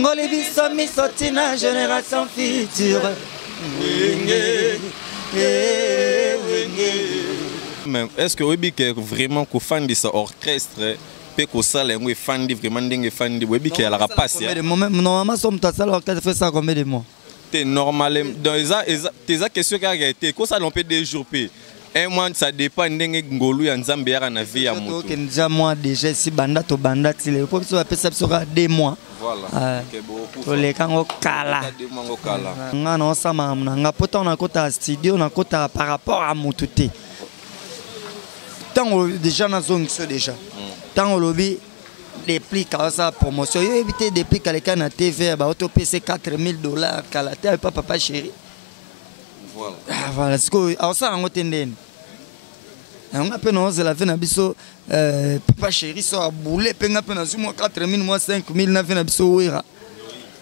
Ngoli biso misotina génération future. Mais est-ce que oui que vraiment qu'on fan de ce orchestre peut que ça les oui fan de vraiment dingue fan de oui que la rapace normalement somme ta salle orchestre fait ça combien de mois? C'est normal dans tes questions qui a été quoi ça l'on peut déjouer. Un mois ça dépend dingue ngolu ya nzambe ya na vie ya moto. Que déjà moi déjà si banda to banda ti le pour ça peut sera 2 mois. Voilà. To le kango kala. Nga no sama nga poto na kota studio na kota par rapport à motuté. Tant déjà na zone ça déjà. Tant au lobby des prix quand ça promotion yo éviter des prix quelqu'un na TV ba auto PC $4000 kala te papa chéri. Voilà. Voilà, c'est que alors ça on tendene. On a peine on la fait na biso papa chéri so boule penga pena sur moi 4000 moi 5000 na fait na biso wira.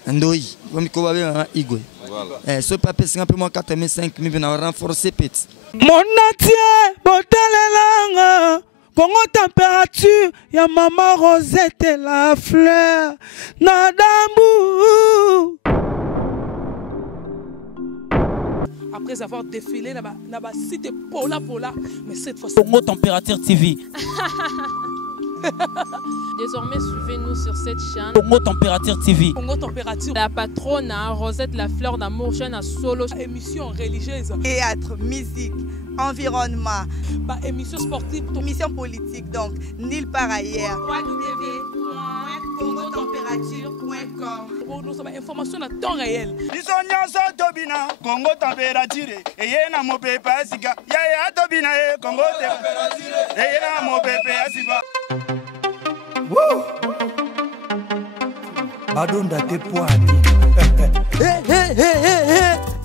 Ndoi, comme ko ba bien igwe. Voilà. Ce papa c'est un peu moi 4000 5000 na renforcer petit. Mon entier botalelanga Congo température ya maman Rosette la fleur Nadambu. Après avoir défilé là-bas, c'était Pola, mais cette fois Congo Température TV. Désormais, suivez-nous sur cette chaîne. Congo Température TV. Congo Température. La patronne, Rosette la fleur d'amour, chaîne à solo. Émission religieuse. Théâtre, musique, environnement. Émission sportive. Émission politique, donc, nulle part ailleurs. www.congotempérature.com. Pour nous avons information à temps réel. Congo Température. Et y a mon pépé à Sika. Yaya Tobina, Congo Température. Et y a mon pépé à Sika. Badonda te poani.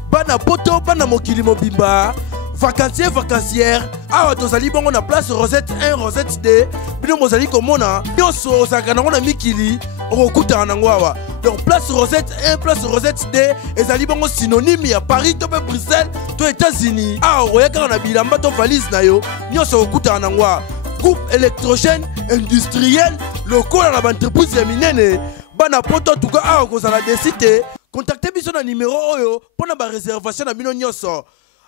Bana poto, bana mokili mobimba. Vacancière. Awa tozali bongo na place Rosette 1, Rosette 2. Bino mozali komona. Nyonso osaka nango na mikili. Okuta nango awa. Donc place Rosette 1, place Rosette 2. Ezali bongo synonyme ya Paris to pe Bruxelles to États-Unis. Awa oyaka na bilamba to valise na yo. Nyonso okuta nango awa. Groupe électrogène industriel local dans l'entreprise minene bana poto tuka awa kozala desite contactez biso na numéro oyo pona ba réservation na bino nyonso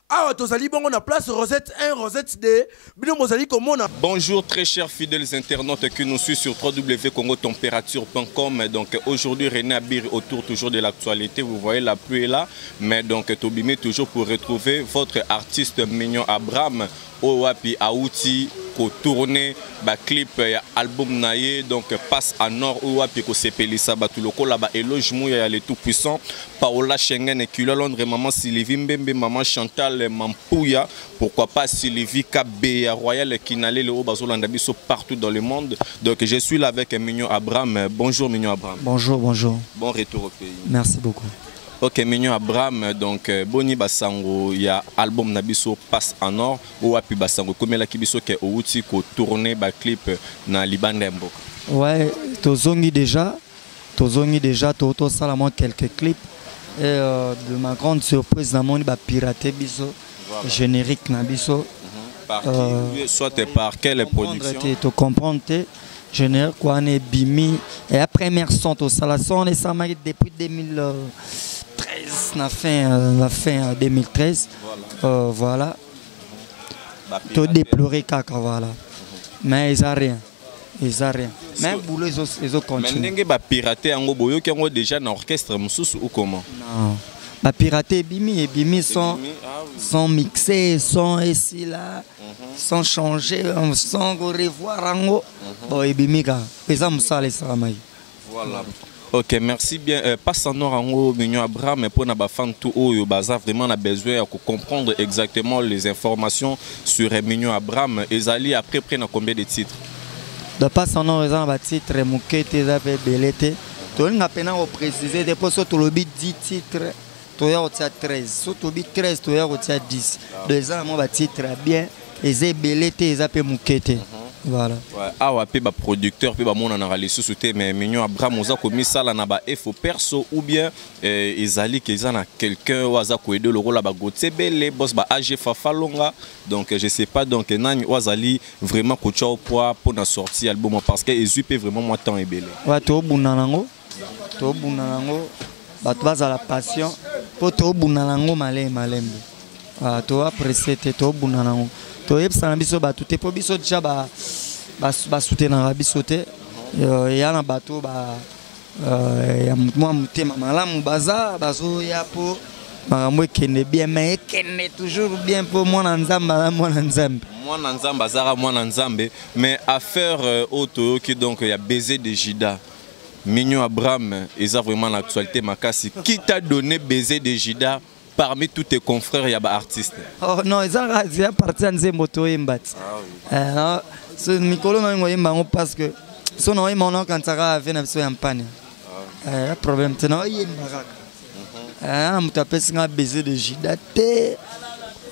awa tozali bongo na place Rosette 1 Rosette 2 bino mozali komona. Bonjour très chers fidèles internautes qui nous suivent sur www.congotempérature.com. Donc aujourd'hui René Abir autour toujours de l'actualité. Vous voyez la pluie est là, mais donc Tobimé toujours pour retrouver votre artiste Mignon Abraham. Owapi Aouti ko tourner ba clip ya album naie donc passe à nord Owapi ko sepelisa batuloko là ba éloge mouya le tout puissant Paola Schengen et Kula Londres maman Sylvie Mbembe maman Chantal Mampouya pourquoi pas Sylvie Kabé Royal Kinale le Bazolanda biso partout dans le monde. Donc je suis là avec Mignon Abraham. Bonjour Mignon Abraham. Bonjour. Bon retour au pays. Merci beaucoup. Ok, Mignon Abraham, donc Boni Basango, il y a album Nabiso passe en or, ou api Basango, comme la Kibiso qui est au outil ko tourner ba clip na Liban Dembo. Ouais, tozongi déjà, toto salamon quelques clips et de ma grande surprise na moni ba pirater biso générique na biso. Par qui, soit par quelle production? Tu comprends générique quoi ne bimi et la première son to salasson et ça m'a depuis 2013 la fin 2013 voilà tout déploré caca voilà mais ils a rien mais boulot ils ont continué mais n'engé ba pirater en boyo qui ont déjà dans orchestre mususu ou comment non ba pirater bimi sont mixés sont ici là sans changer sans revoir en bon et bimi ka pesa musale samai voilà. Ok, merci bien. Passe en or en Mignon Abraham, mais pour na fan tout haut, baza vraiment on a besoin de comprendre exactement les informations sur Mignon Abraham. Ezali après prendre combien de titres? De passe en or ils ont un titre Moukete zape belete. To nga pena o préciser depuis so to lobi 10 titres, to ya o tia 13. So to bi 13 to ya o tia 10. Deux ans mon ba titre bien, ezé belete zape Moukete. Voilà. Ouais, awa pe ba producteur pe ba mona na rali sous-souté mais Mignon Abraham oza komi sala na ba efo perso ou bien ezali que za na quelqu'un waza ko aider le rôle ba Gotebele boss ba AG Fafalonga donc je sais pas donc nani wazali vraiment ko tcha au poids pour na sortie album parce que ezu pe vraiment moi temps ebele. Ouais to bunanango tobuna nango bato bazala patient po tobuna nango malembe to apprécier te tobuna nango toyebisa na biso bato te po biso déjà basutenaka biso te ya na bato ya mwa motema malamu bazoya po makambo ekende bien mais ekende toujours bien po mwana nzambe azaka mwana nzambe mais affaire oyo qui donc ya baiser de Jida Mignon Abraham eza vraiment l'actualité makasi qui t'a donné baiser de Jida parmi tous tes confrères ya ba artistes? Oh non, eza parti ya nzembo toyembati so mikolo na ngo yemba ngo parce que so na yemba na kansaka ave na biso ya mpanya problème te na yemba kaka mutu apesi nga baiser de Jida te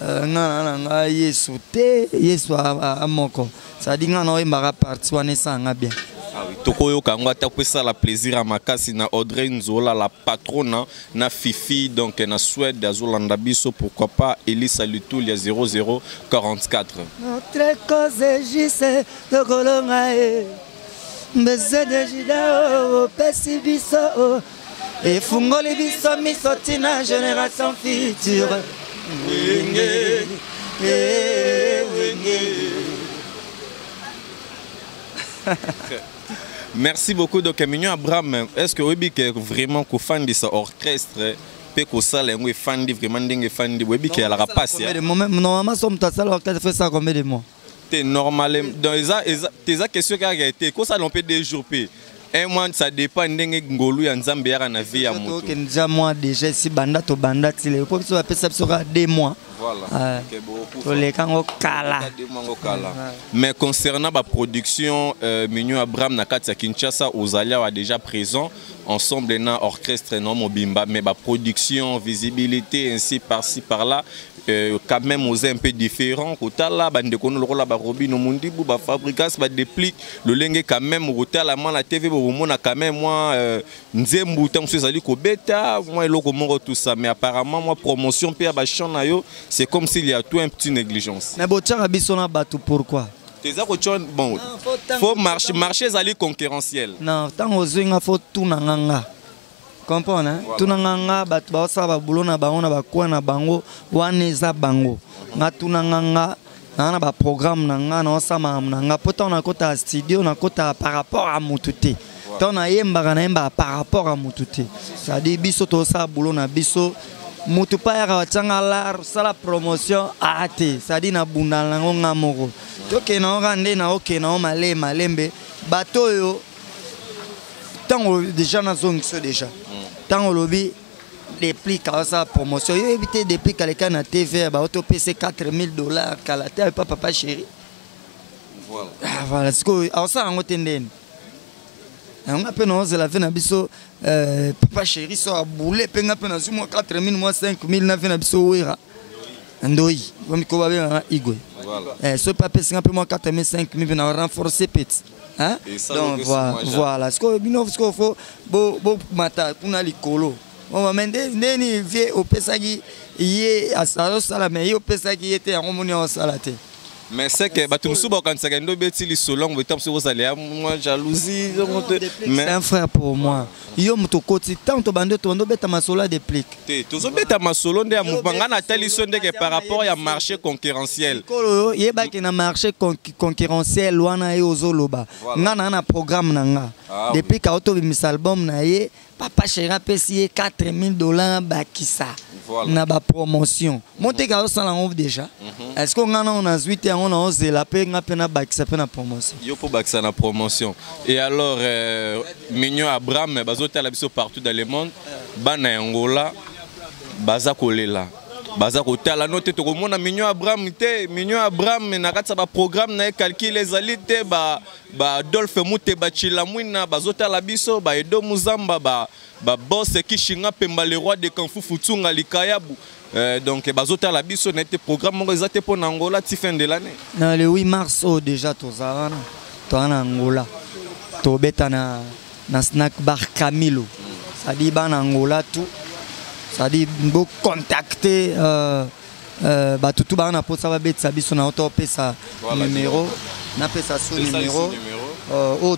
nga yesu te yesu amoko sadi nga na yemba ka parti wana esanga bien. Tokoyoka ngo atapesa la plaisir à makasi na Audrey Nzola la patronne na Fifi donc na Suède azolanda biso pourquoi pas Elisa Lutul ya 0044. Notre cause juste de kolonga baiser de Jida pesi biso et fungoli biso misotina génération future. Merci beaucoup donc Mignon Abraham. Est-ce que vous avez vraiment que fan de ce orchestre peut que ça les fan vraiment dingue fan de Webi qui a la rapace? Normalement son tassal orchestre fait ça combien de mois? C'est normal dans les questions qui a été quoi ça l'on peut 2 jours payer. Un mois ça dépend ndenge ngolu ya nzambe ya na vie ya moto. Donc déjà moi déjà si banda to banda tile ko so apesa so 2 mois. Voilà. Les kango kala. Mais concernant la production Mignon Abraham na kati ya Kinshasa Ozalia a déjà présent ensemble na orchestre non mobimba mais la production visibilité ainsi par-ci par-là quand même aux un peu différent kotala bande kono lokola ba Robino Mundibu ba Fabrikas ba déplique le lenge quand même kotala la TV bo mona quand même moi nzembu tant que ezali ko beta moi eloko moko tout ça mais apparemment moi promotion pe ba chana yo c'est comme s'il y a tout un petit négligence. Mais bochara bisona batu pourquoi? Bon, faut marcher zali concurrentiel. Non, tant aux zinga faut tout nanganga. Comprends hein? Tout nanganga batu ba sa ba bulona ba ona ba kwa na bango waneza bango. Nga tout nanganga na ba programme nanga na osama nanga poto na kota studio na kota par rapport à mututé. Tant na yemba na yemba par rapport à mututé. Ça dit biso to sa bulona biso mutu pa ya wachanga la promotion ate ça dit na bundala ngonga moko. Toke na rande na oke na malembe bato yo tango déjà na zone so déjà tango lobi des prix ka sa promotion yo éviter des prix kaleka na TV ba auto PC $4000 kalata papa chéri voilà ce que ça ngote ndeni on a peine on la fait na biso papa chéri so aboulé penga pe na zumo 4000 moi 5000 na fait na biso wira ndoi comme ko ba bien igwe ce papier c'est un peu moins 4 000, 5 000, on a renforcé petit. Hein? Donc voilà. Ce qu'il faut, bon matin, pour aller colo. On va mener des vieux au Pesagi, il est à Salamé, au Pesagi était en harmonie en salate. Mais c'est que bah, tout le monde quand c'est qu'un dobeti li solong, mais tant que vous allez moi jalousie, c'est un frère pour moi. Yo muto koti tant to bande to ndo beta masola déplique. To zo beta masolo nde mouvement na tali sonde que par rapport à marché concurrentiel. Kolo yeba ke na marché concurrentiel wana yo zoloba. Ngana na programme nanga. Depuis ka auto bimis album na ye papa chéra pesi $4000 bakisa. Na ba promotion. Monte ka ça la déjà. Est-ce qu'on a on a 8 ans on a osé la paix na pena bakisa pena promotion. Yo pour bakisa na promotion. Et alors Mignon Abraham bazote la biso partout dans le monde. Bana Angola baza kolela. Baza kotala note to komona Mignon Abraham te Mignon Abraham na katsa ba programme na calcul ezali te ba Adolphe Mute ba Chilamwina bazota la biso ba Edo Muzamba ba boss Kishinga Pemba le roi de Kanfu Futunga Likayabu donc bazota la biso na été programme mo ezate pour Angola ti fin de l'année. Na le 8 mars déjà tozana to na Angola. To beta na snack bar Camilo. Ça dit ban Angola tout. Ça dit beau contacter bah tout bana pour ça va bet ça biso na auto pesa numéro na pesa son numéro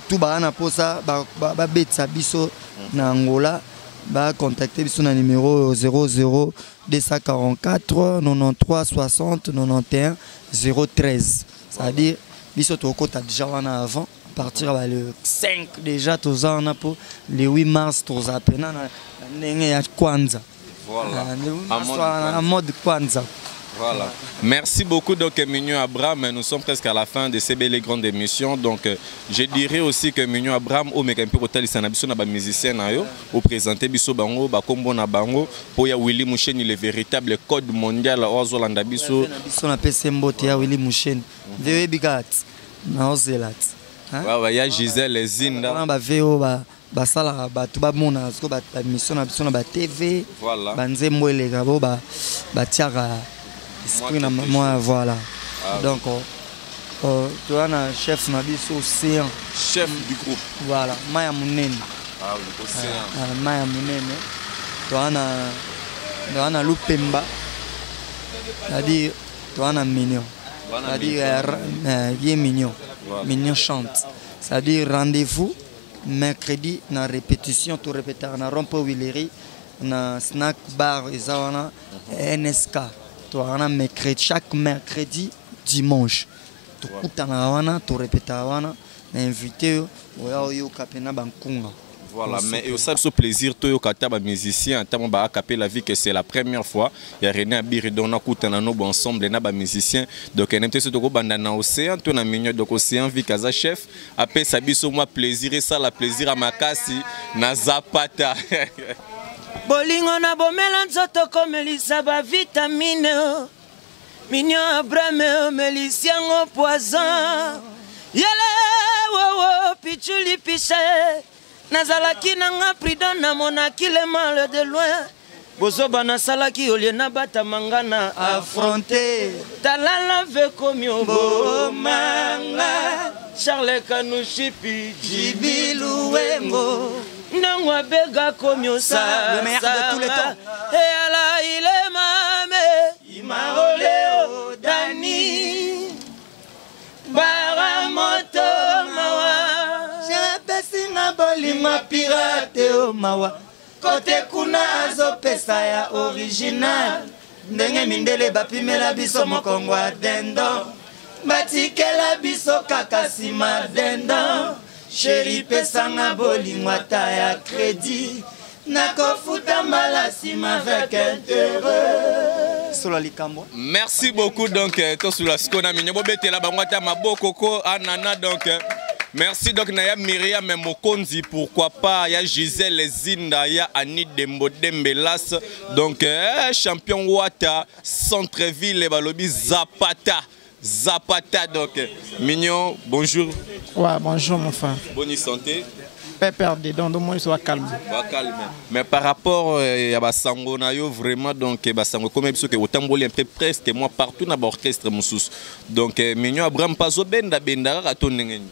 tout bana pour ça ba bet ça biso na Angola, bah contacter sur le numéro 00 244 93 60 91 013. C'est-à-dire biso to kota déjà wana avant partir le 5 déjà toza wana pour le 8 mars toza pena na ndenge ya kwanza. Voilà. En mode kwanza. Voilà. Merci beaucoup donc Mignon Abraham. Nous sommes presque à la fin de ces belles grandes émissions. Donc je dirais aussi que Mignon Abraham au mekampi hotel sanabiso na ba musicien na yo au présenter biso bango ba kombo na bango pour ya Willy Moucheni le véritable code mondial ozolanda biso biso na pese mbote ya Willy Moucheni. Vewe bigat na ozelat. Wa ya Gisèle Zinda. Ba veo ba sala ba tuba mona sko ba mission na biso na ba TV. Voilà. Ba nzembo elega bo ba tiaka moi voilà. Donc tu as un chef Nabiso Océan. Chef du groupe. Voilà, Maya Mounene. Ah oui, Océan. Maya Mounene. Tu as un Lupemba. C'est-à-dire tu as un mignon. C'est-à-dire il est mignon. Mignon chante. C'est-à-dire rendez-vous mercredi na répétition tout répéter na Rompo Willery na snack bar Ezawana NSK. Chaque mercredi, dimanche. Tu répètes invité voilà, mais ça ce plaisir to kataba musicien tamo ba capé la vie que c'est la première fois il y a René Abiri donc na kutana no ensemble na ba musicien donc n'imte ce to banda na océan to na mignon donc océan vi kaza chef apé sabiso moi plaisir et ça la plaisir à makasi na zapata. Bolingo na bomela nzoto komelisa ba vitamine Mignon Abraham melisiango poison yele wo pichuli piche nazalaki nanga pridon na monaki le mal de loin bozoba na salaki olie na bata mangana affronter talala ve komio bomanga Charles Kanouchipi Jibilu Wengo Nangwa bega komyo sa le meilleur de tous les temps. Et ala il est mame Imaoleo Dani Baramoto mawa Jepesi na bolima pirate o mawa Kote kuna azo pesa ya original Ndenge mindele bapimela biso mokongwa dendo Batikela biso kakasima dendo Chéri pesanga bolingwata ya crédit Nakofuta malasima avec intérêt. Merci beaucoup donc to sur la skona minyo bobete la bangwata maboko anana donc merci donc Naya Myriam Mokonzi pourquoi pas ya Gisèle Zinda ya Annie Dembo Dembelas donc champion Wata centre-ville balobi Zapata donc Mignon bonjour. Ouais, bonjour mon frère. Bonne santé. Pas perdu, donc au moins soit calme. Calme. Mais par rapport à Basango nayo vraiment donc Basango comme parce que otamboli un peu presque moi partout na orchestre moussous. Donc Mignon Abraham paso benda ka tonengeni.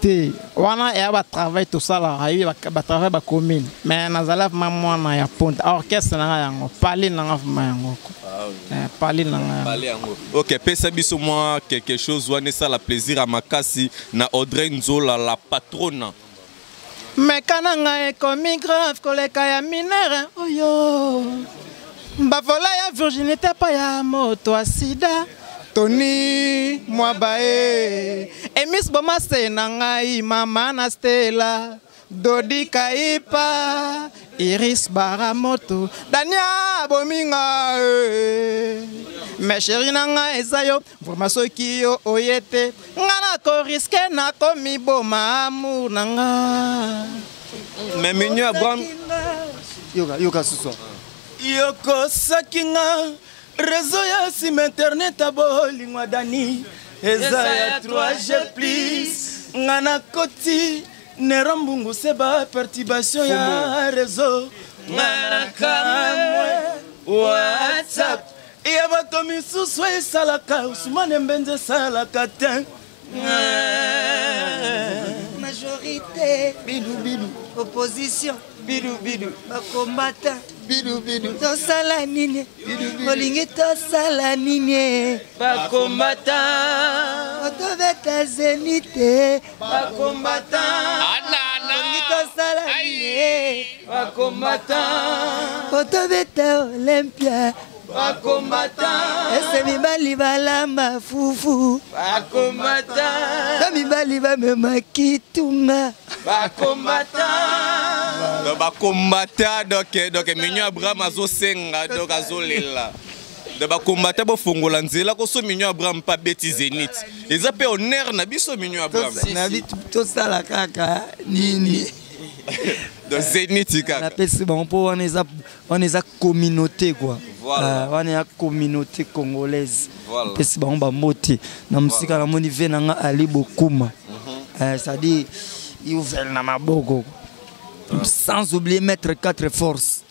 Té wana ya ba travail tout ça là, ayi ba travail ba commune. Mais nazala vraiment na ya ponte orchestre na yango, parler na yango. Parler yango. OK, pesa biso moi quelque chose wana ça la plaisir à makasi na Audrey Nzola la patronne. Mais kananga e komi grave koleka ya minere oyo. Bavola ya virginité pa ya moto asida. Tony Mwabae Emis Boma Senangai Mama na Stella Dodi Kaipa Iris Baramoto Dania Bominga Mes chéri nanga ezayo Vrema soki yo oyete Ngana ko riske na komi boma amour nanga Mais Mignon Abraham Yoka suso Yoko sakinga Réseau ya sim internet abolingwa dani Eza ya 3G plus Ngana koti Nerambungu seba perturbation ya réseau Ngana kamwe WhatsApp Iya bato misusu esalaka Usumane mbenze salaka ten Majorité Bidou Opposition Bidou Bakombata Bidou Tosala nini Olingi tosala nini Bakombata Otobeta zenite Bakombata Olingi tosala nini ba combattant otobeta Olympia ba combattant ese mibali balamba fufu ba combattant mibali bamema kitunga ba combattant ba combattant donc Mignon Abraham azosenga donc azolela de ba combattant bo fongola nzela ko so Mignon Abraham pa beti Zénith eza pe honneur na biso Mignon Abraham na bitu to sala kaka nini de Zénith kaka na pesi bon po on est communauté quoi on est communauté congolaise pesi bon ba moti na musika na moni venanga Ali Bokuma c'est-à-dire il ouvre na maboko sans oublier mettre 4 forces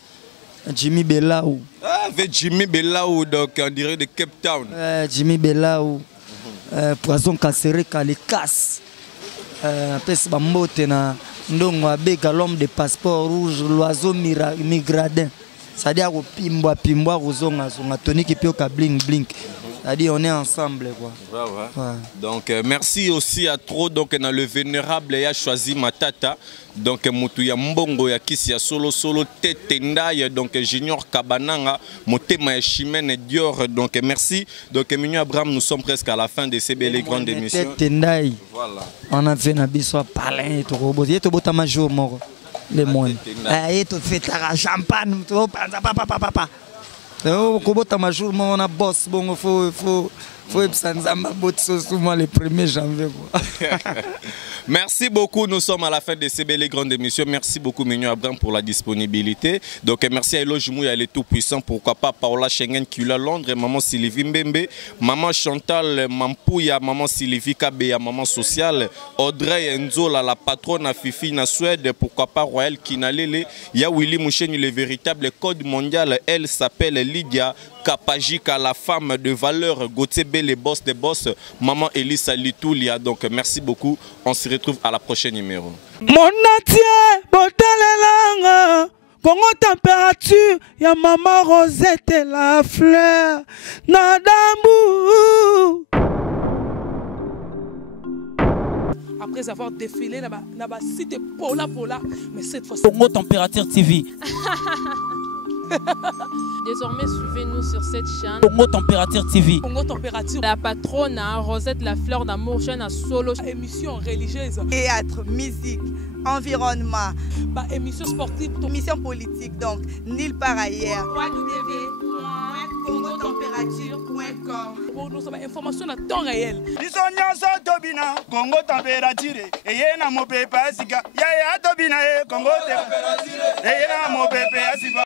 Jimmy Belaou. Avec Jimmy Belaou, donc on dirait de Cape Town. Jimmy Belaou, Poison Casséré, Calécasse. Pes Bambote, Ndongo Abeka, l'homme de passeport rouge, l'oiseau migradin. C'est-à-dire au Pimboa, Rosonga, son Tony qui peut bling bling. C'est-à-dire on est ensemble quoi. Ouais. Donc merci aussi à trop donc dans le vénérable a choisi Matata donc Mutuya Mbongo ya kisi ya solo Tetendai donc Junior Kabananga Motema ya Chimène Dior donc merci donc Mignon Abraham nous sommes presque à la fin de ces belles grandes émissions. Tetendai. Voilà. On a fait Nabiso Palin to robot. Yeto botama jour mort les moines. Yeto fait la champagne to panza papa. Kobota majour on a boss bon faut Nzamba souvent le 1er janvier. Merci beaucoup, nous sommes à la fin de ces belles grandes émissions. Merci beaucoup Mignon Abraham pour la disponibilité. Donc merci à Elo Jumouya, elle est tout puissant. Pourquoi pas Paola Schengen qui l'a Londres, maman Sylvie Mbembe, maman Chantal Mampouya, maman Sylvie Kabea, maman sociale, Audrey Nzola, la patronne à Fifi na Suède, pourquoi pas Royal Kinalele, ya Willy Moucheni, le véritable code mondial, elle s'appelle Lydia Kapajika, la femme de valeur, Gauthier B, les boss des boss, maman Elisa Litoulia. Donc merci beaucoup, on se retrouve à la prochaine numéro. Mon entier, Botalelanga, Congo température, ya maman Rosette et la fleur, Nadambu. Après avoir défilé, na cité Pola, mais cette fois Congo Température TV. Désormais, suivez-nous sur cette chaîne. Congo Température TV. Congo Température. La patronne, Rosette, la fleur d'amour, chaîne à solo. Émission religieuse. Théâtre, musique, environnement. Émission sportive. Émission politique, donc, nulle part ailleurs. www.congotempérature.com. Pour nous, information à temps réel. Congo Température. Et y a Congo Température.